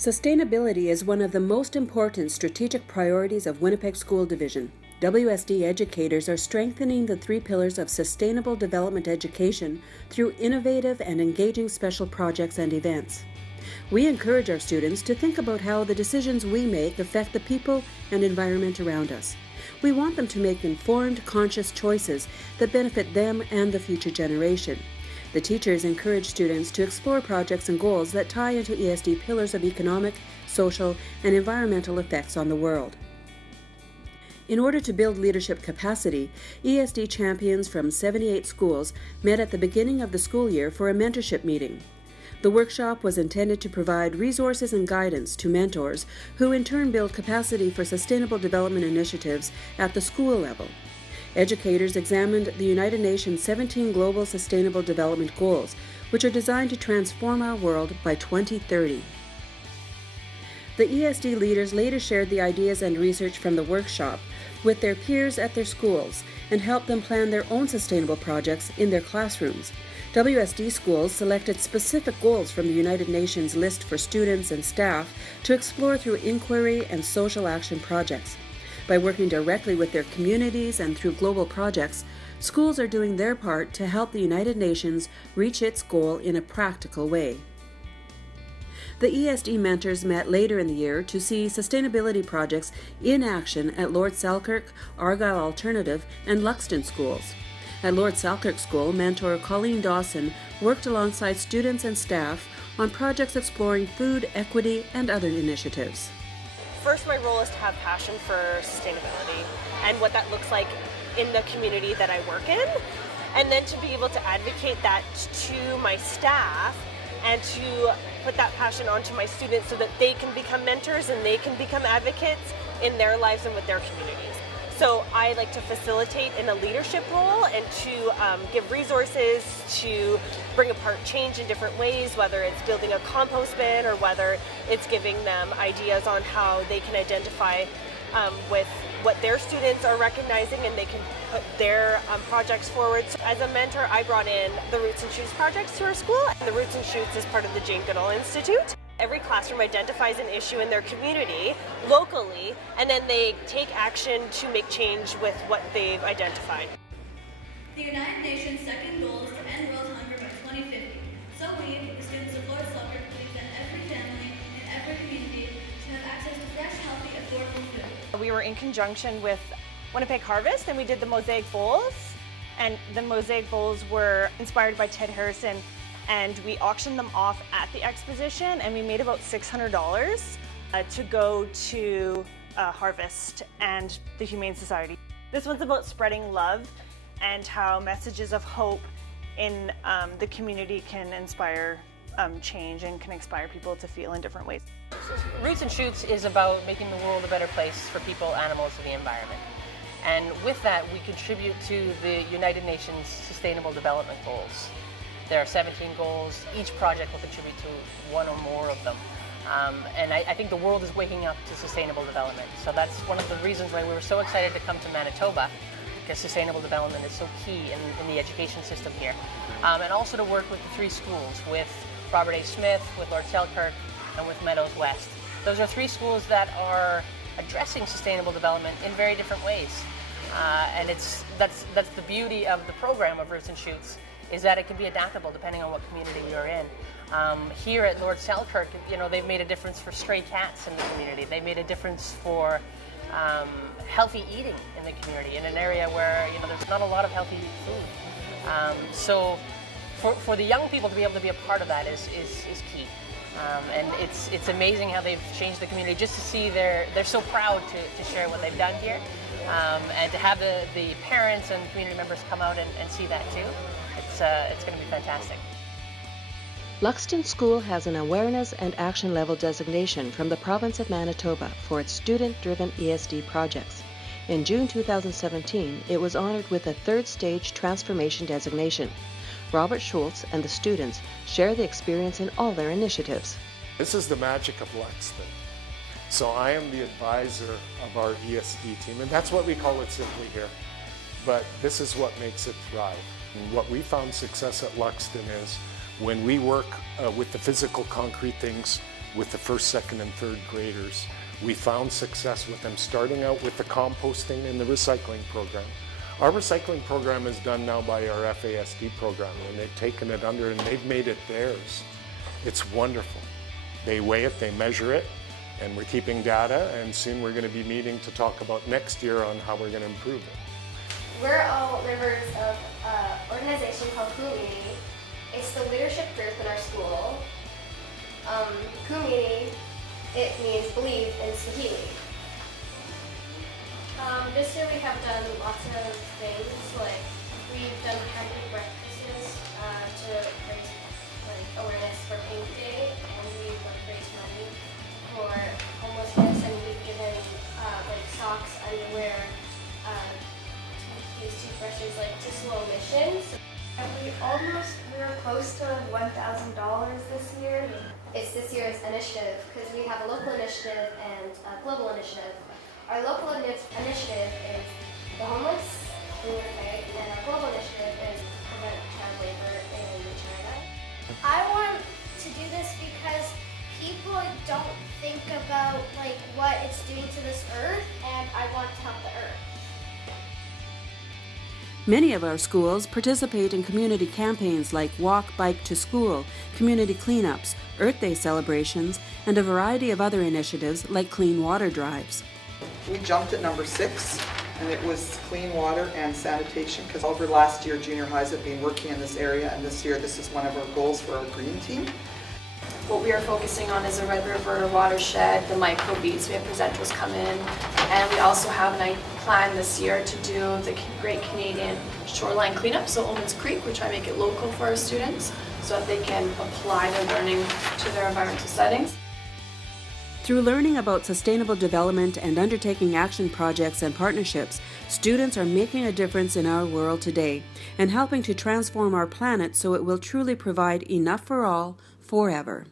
Sustainability is one of the most important strategic priorities of Winnipeg School Division. WSD educators are strengthening the three pillars of sustainable development education through innovative and engaging special projects and events. We encourage our students to think about how the decisions we make affect the people and environment around us. We want them to make informed, conscious choices that benefit them and the future generation. The teachers encourage students to explore projects and goals that tie into ESD pillars of economic, social, and environmental effects on the world. In order to build leadership capacity, ESD champions from 78 schools met at the beginning of the school year for a mentorship meeting. The workshop was intended to provide resources and guidance to mentors who in turn build capacity for sustainable development initiatives at the school level. Educators examined the United Nations 17 Global Sustainable Development Goals, which are designed to transform our world by 2030. The ESD leaders later shared the ideas and research from the workshop with their peers at their schools and helped them plan their own sustainable projects in their classrooms. WSD schools selected specific goals from the United Nations list for students and staff to explore through inquiry and social action projects. By working directly with their communities and through global projects, schools are doing their part to help the United Nations reach its goal in a practical way. The ESD mentors met later in the year to see sustainability projects in action at Lord Selkirk, Argyle Alternative, and Luxton schools. At Lord Selkirk School, mentor Colleen Dawson worked alongside students and staff on projects exploring food equity and other initiatives. First, my role is to have passion for sustainability and what that looks like in the community that I work in, and then to be able to advocate that to my staff and to put that passion onto my students so that they can become mentors and they can become advocates in their lives and with their communities. So I like to facilitate in a leadership role and to give resources to bring apart change in different ways, whether it's building a compost bin or whether it's giving them ideas on how they can identify with what their students are recognizing and they can put their projects forward. So as a mentor, I brought in the Roots and Shoots projects to our school. The Roots and Shoots is part of the Jane Goodall Institute. Every classroom identifies an issue in their community locally, and then they take action to make change with what they've identified. The United Nations' second goal is to end world hunger by 2050. So we, the students of Lord Selkirk, believe that every family and every community should have access to fresh, healthy, affordable food. We were in conjunction with Winnipeg Harvest, and we did the Mosaic Bowls. And the Mosaic Bowls were inspired by Ted Harrison, and we auctioned them off at the exposition, and we made about $600 to go to Harvest and the Humane Society. This one's about spreading love and how messages of hope in the community can inspire change and can inspire people to feel in different ways. Roots and Shoots is about making the world a better place for people, animals, and the environment. And with that, we contribute to the United Nations Sustainable Development Goals. There are 17 goals. Each project will contribute to one or more of them. And I think the world is waking up to sustainable development. So that's one of the reasons why we were so excited to come to Manitoba, because sustainable development is so key in the education system here. And also to work with the three schools, with Robert A. Smith, with Lord Selkirk, and with Meadows West. Those are three schools that are addressing sustainable development in very different ways. And that's the beauty of the program of Roots and Shoots, is that it can be adaptable depending on what community you're in. Here at Lord Selkirk, they've made a difference for stray cats in the community. They made a difference for healthy eating in the community, in an area where there's not a lot of healthy food. So for the young people to be able to be a part of that is key. And it's amazing how they've changed the community. Just to see they're so proud to share what they've done here, and to have the parents and community members come out and see that too. It's going to be fantastic. Luxton School has an Awareness and Action Level designation from the province of Manitoba for its student-driven ESD projects. In June 2017, it was honored with a third stage transformation designation. Robert Schultz and the students share the experience in all their initiatives. This is the magic of Luxton. So I am the advisor of our ESD team, and that's what we call it simply here. But this is what makes it thrive. And what we found success at Luxton is when we work with the physical concrete things with the first, second, and third graders. We found success with them starting out with the composting and the recycling program. Our recycling program is done now by our FASD program, and they've taken it under and they've made it theirs. It's wonderful. They weigh it, they measure it, and we're keeping data, and soon we're going to be meeting to talk about next year on how we're going to improve it. We're all members of an organization called Kumini. It's the leadership group in our school. Kumini, it means believe in Swahili. This year we have done lots of things, like we've done happy breakfasts to raise awareness for Paint Day, and we've raised money for homelessness, and we've given socks, underwear, these toothbrushes to slow missions. We were close to $1,000 this year. It's this year's initiative because we have a local initiative and a global initiative. Our local initiative is the homeless in Winnipeg, and our global initiative is prevent child labor in China. I want to do this because people don't think about what it's doing to this earth, and I want to help the earth. Many of our schools participate in community campaigns like Walk Bike to School, community cleanups, Earth Day celebrations, and a variety of other initiatives like clean water drives. We jumped at number 6, and it was clean water and sanitation, because over last year junior highs have been working in this area, and this year this is one of our goals for our green team. What we are focusing on is the Red River watershed, the microbeads. We have presenters come in, and we also have a plan this year to do the Great Canadian Shoreline Cleanup, so Omens Creek. We're trying to make it local for our students so that they can apply their learning to their environmental settings. Through learning about sustainable development and undertaking action projects and partnerships, students are making a difference in our world today and helping to transform our planet so it will truly provide enough for all, forever.